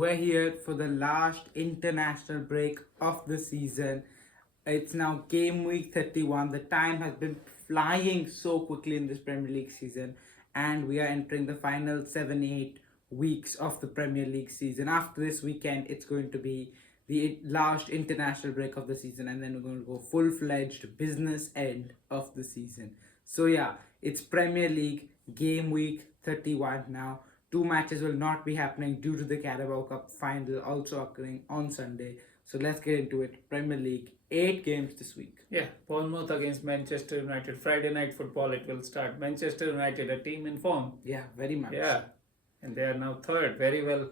we're here for the last international break of the season. It's now game week 31. The time has been flying so quickly in this Premier League season, and we are entering the final 7 8 weeks of the Premier League season. After this weekend, it's going to be the last international break of the season, and then we're going to go full fledged business end of the season. So, yeah, it's Premier League game week 31 now. Two matches will not be happening due to the Carabao Cup final also occurring on Sunday. So let's get into it. Premier League, 8 games this week. Yeah, Bournemouth against Manchester United. Friday night football, it will start. Manchester United, a team in form. Yeah, very much. Yeah, and they are now third, very well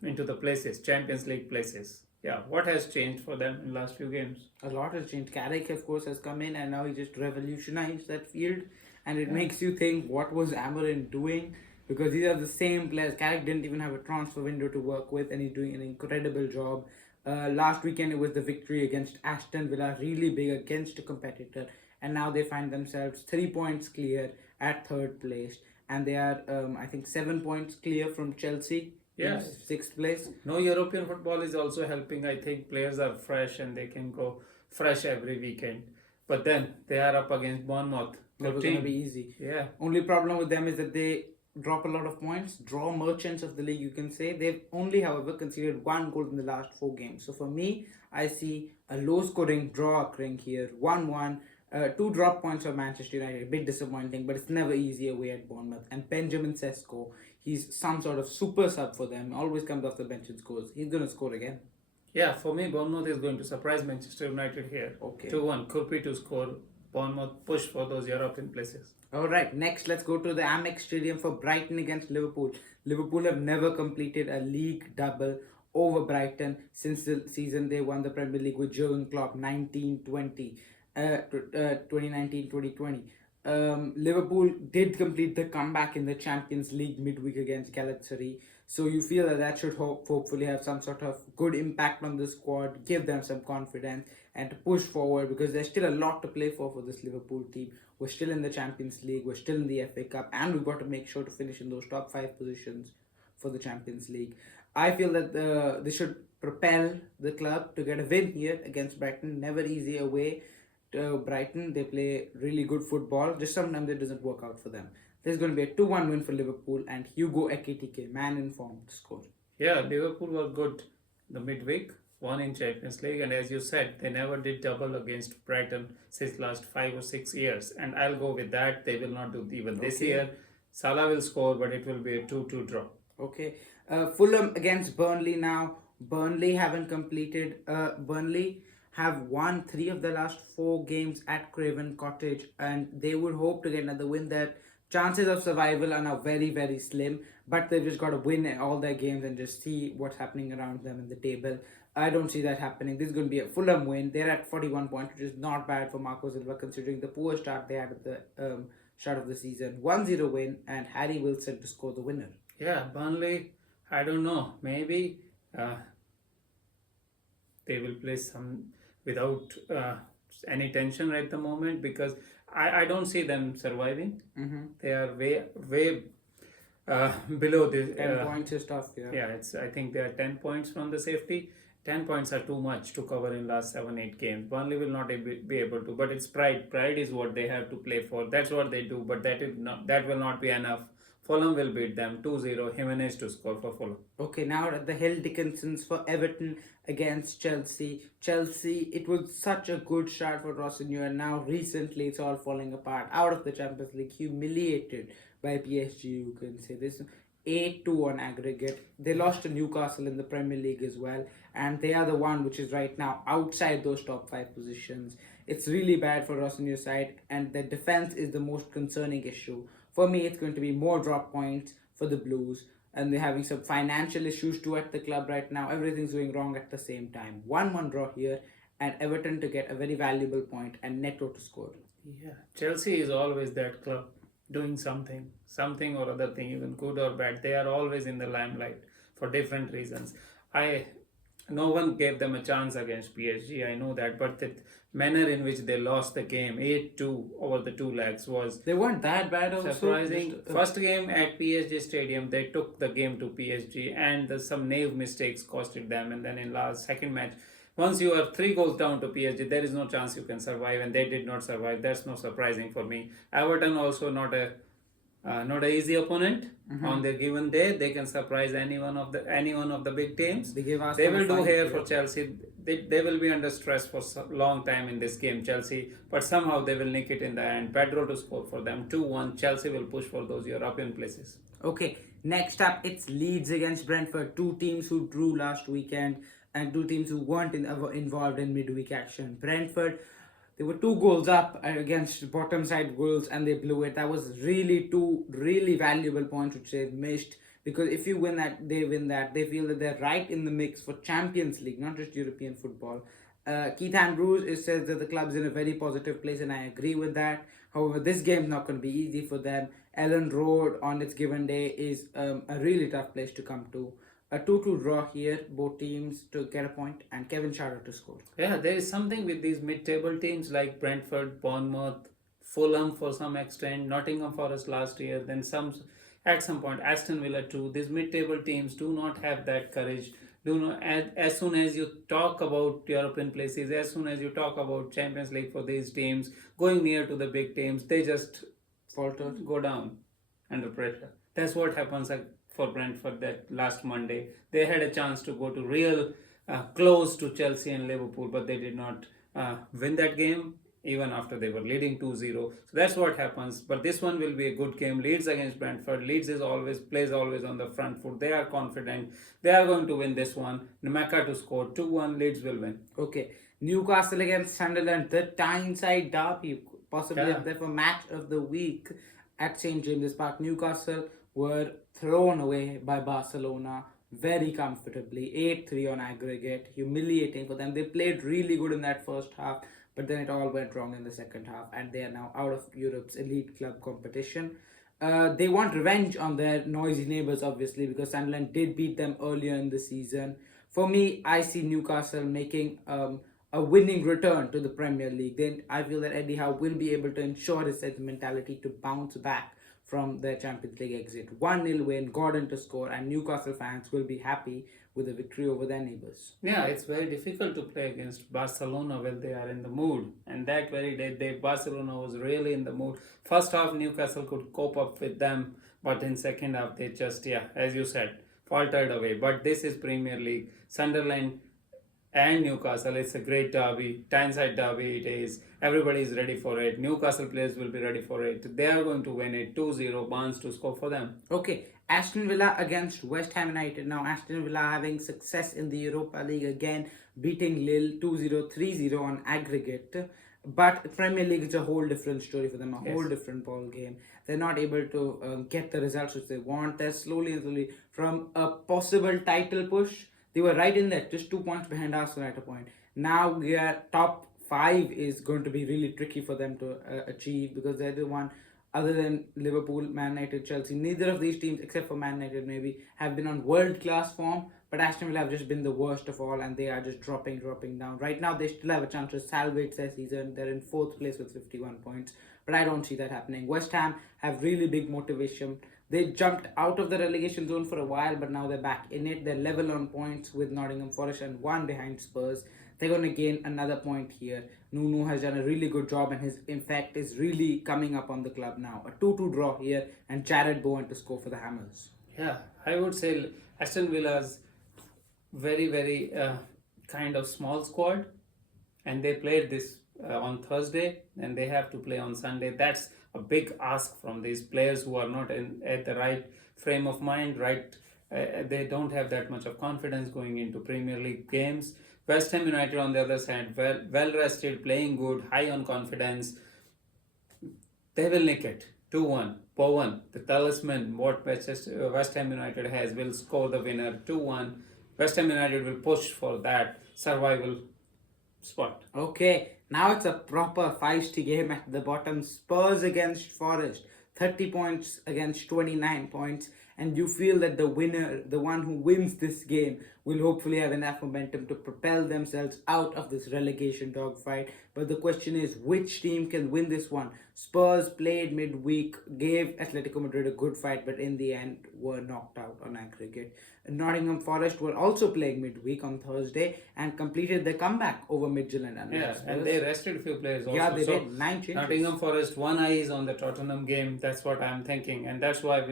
into the places, Champions League places. Yeah, what has changed for them in last few games? A lot has changed. Carrick, of course, has come in and now he just revolutionized that field. And it makes you think, what was Amarin doing? Because these are the same players. Carrick didn't even have a transfer window to work with, and he's doing an incredible job. Last weekend, it was the victory against Aston Villa, really big against a competitor, and now they find themselves 3 points clear at third place, and they are, I think, 7 points clear from Chelsea in sixth place. No, European football is also helping. I think players are fresh and they can go fresh every weekend. But then they are up against Bournemouth. Never going to be easy. Yeah. Only problem with them is that they drop a lot of points, draw merchants of the league, you can say. They've only, however, conceded 1 goal in the last 4 games. So for me, I see a low-scoring draw occurring here, 1-1. 2 drop points for Manchester United, a bit disappointing, but it's never easy away at Bournemouth. And Benjamin Sesko, he's some sort of super sub for them, always comes off the bench and scores. He's going to score again. Yeah, for me, Bournemouth is going to surprise Manchester United here. Okay. 2-1, Kurpi to score. Bournemouth push for those European places. Alright, next let's go to the Amex Stadium for Brighton against Liverpool. Liverpool have never completed a league double over Brighton since the season they won the Premier League with Jurgen Klopp 2019-2020. Liverpool did complete the comeback in the Champions League midweek against Galatasaray. So you feel that should hopefully have some sort of good impact on the squad, give them some confidence and to push forward, because there's still a lot to play for this Liverpool team. We're still in the Champions League, we're still in the FA Cup, and we've got to make sure to finish in those top 5 positions for the Champions League. I feel that they should propel the club to get a win here against Brighton. Never easy away to Brighton. They play really good football, just sometimes it doesn't work out for them. There's going to be a 2-1 win for Liverpool, and Hugo Ekitike, man in form, to score. Yeah, Liverpool were good the midweek, won in Champions League, and as you said, they never did double against Brighton since last 5 or 6 years. And I'll go with that. They will not do even this year. Salah will score, but it will be a 2-2 draw. Okay. Fulham against Burnley now. Burnley haven't completed. Burnley have won 3 of the last 4 games at Craven Cottage, and they would hope to get another win there. Chances of survival are now very, very slim, but they've just got to win all their games and just see what's happening around them in the table. I don't see that happening. This is going to be a Fulham win. They're at 41 points, which is not bad for Marco Silva considering the poor start they had at the start of the season. 1-0 win, and Harry Wilson to score the winner. Yeah, Burnley, I don't know. Maybe they will play some without any tension at the moment, because I don't see them surviving. They are way below this. 10 points is tough, yeah. Yeah, I think they are 10 points from the safety. 10 points are too much to cover in last 7-8 games. Burnley will not be able to, but it's pride. Pride is what they have to play for. That's what they do, but that will not be enough. Fulham will beat them 2-0. Jimenez to score for Fulham. Okay, now at the Hill Dickinsons for Everton against Chelsea. Chelsea, it was such a good start for Rossinier, and now recently it's all falling apart. Out of the Champions League, humiliated by PSG, you can say this. 8-2 on aggregate. They lost to Newcastle in the Premier League as well, and they are the one which is right now outside those top 5 positions. It's really bad for Rossinier's side, and the defense is the most concerning issue. For me, it's going to be more drop points for the Blues, and they're having some financial issues too at the club right now. Everything's going wrong at the same time. 1-1 draw here, and Everton to get a very valuable point, and Neto to score. Yeah, Chelsea is always that club doing something or other thing, even good or bad. They are always in the limelight for different reasons. I no one gave them a chance against PSG. I know that, but the manner in which they lost the game 8-2 over the two legs was They weren't that bad also. surprising. Just, First game at PSG Stadium, they took the game to PSG, and some naive mistakes costed them. And then in last second match, once you are 3 goals down to PSG, there is no chance you can survive, and they did not survive. That's no surprising for me. Everton also not a easy opponent on their given day. They can surprise any one of the big teams. They gave They will Arsenal a do fight, here yeah. for Chelsea. They will be under stress for a long time in this game, Chelsea, but somehow they will nick it in the end. Pedro to score for them 2-1. Chelsea will push for those European places. Okay, next up it's Leeds against Brentford. Two teams who drew last weekend and two teams who weren't involved in midweek action. Brentford, they were 2 goals up against bottom side Wolves and they blew it. That was really two really valuable points which they missed, because if you win that, they win that. They feel that they're right in the mix for Champions League, not just European football. Keith Andrews says that the club's in a very positive place, and I agree with that. However, this game's not going to be easy for them. Ellen Road on its given day is a really tough place to come to. A 2-2 draw here, both teams to get a point, and Kevin Schade to score. Yeah, there is something with these mid-table teams like Brentford, Bournemouth, Fulham for some extent, Nottingham Forest last year, then at some point Aston Villa too. These mid-table teams do not have that courage. Do not, as soon as you talk about European places, as soon as you talk about Champions League for these teams, going near to the big teams, they just Falter. go down under pressure. That's what happens for Brentford that last Monday. They had a chance to go to real close to Chelsea and Liverpool, but they did not win that game even after they were leading 2-0. So that's what happens. But this one will be a good game. Leeds against Brentford. Leeds plays always on the front foot. They are confident. They are going to win this one. Namaka to score 2-1. Leeds will win. Okay. Newcastle against Sunderland, the Tyneside derby, possibly up there for match of the week at St. James's Park. Newcastle were thrown away by Barcelona very comfortably, 8-3 on aggregate, humiliating for them. They played really good in that first half, but then it all went wrong in the second half, and they are now out of Europe's elite club competition. They want revenge on their noisy neighbours, obviously, because Sunderland did beat them earlier in the season. For me, I see Newcastle making a winning return to the Premier League. Then I feel that Eddie Howe will be able to ensure his mentality to bounce back from their Champions League exit. 1-0 win, Gordon to score, and Newcastle fans will be happy with a victory over their neighbours. Yeah, it's very difficult to play against Barcelona when they are in the mood. And that very day, Barcelona was really in the mood. First half, Newcastle could cope up with them, but in second half, they just, as you said, faltered away. But this is Premier League. Sunderland and Newcastle, it's a great derby, Tyneside derby it is. Everybody is ready for it. Newcastle players will be ready for it. They are going to win it 2-0. Barnes to score for them. Okay, Aston Villa against West Ham United. Now Aston Villa having success in the Europa League again, beating Lille 2-0, 3-0 on aggregate. But Premier League is a whole different story for them, a whole different ball game. They're not able to get the results which they want. They're slowly and slowly from a possible title push. They were right in there, just 2 points behind Arsenal at a point. Now their top 5 is going to be really tricky for them to achieve, because they're the one, other than Liverpool, Man United, Chelsea, neither of these teams, except for Man United maybe, have been on world-class form. But Aston Villa have just been the worst of all, and they are just dropping down. Right now, they still have a chance to salvage their season. They're in 4th place with 51 points, but I don't see that happening. West Ham have really big motivation. They jumped out of the relegation zone for a while, but now they're back in it. They're level on points with Nottingham Forest and 1 behind Spurs. They're going to gain another point here. Nuno has done a really good job, and his impact is really coming up on the club now. A 2-2 draw here, and Jared Bowen to score for the Hammers. Yeah, I would say Aston Villa's very kind of small squad, and they played this on Thursday, and they have to play on Sunday. That's a big ask from these players who are not at the right frame of mind, right? They don't have that much of confidence going into Premier League games. West Ham United on the other side, well rested, playing good, high on confidence. They will nick it. 2-1. Bowen, the talisman, what West Ham United has, will score the winner. 2-1. West Ham United will push for that survival spot. Okay, now it's a proper feisty game at the bottom. Spurs against Forest, 30 points against 29 points. and you feel that the winner, the one who wins this game, will hopefully have enough momentum to propel themselves out of this relegation dogfight. But the question is, which team can win this one? Spurs played midweek, gave Atletico Madrid a good fight, but in the end were knocked out on aggregate. Nottingham Forest were also playing midweek on Thursday and completed their comeback over Midtjylland. Yeah, and they rested a few players also. Yeah, they did. 9 changes. Nottingham Forest, one eye is on the Tottenham game. That's what I'm thinking, and that's why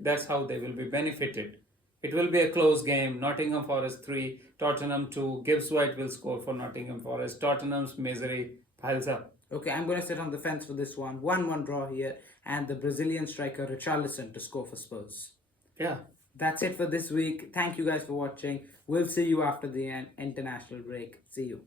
that's how they will be benefited. It will be a close game. Nottingham Forest 3, Tottenham 2. Gibbs White will score for Nottingham Forest. Tottenham's misery piles up. Okay, I'm going to sit on the fence for this one. 1-1 draw here, and the Brazilian striker Richarlison to score for Spurs. Yeah. That's it for this week. Thank you guys for watching. We'll see you after the international break. See you.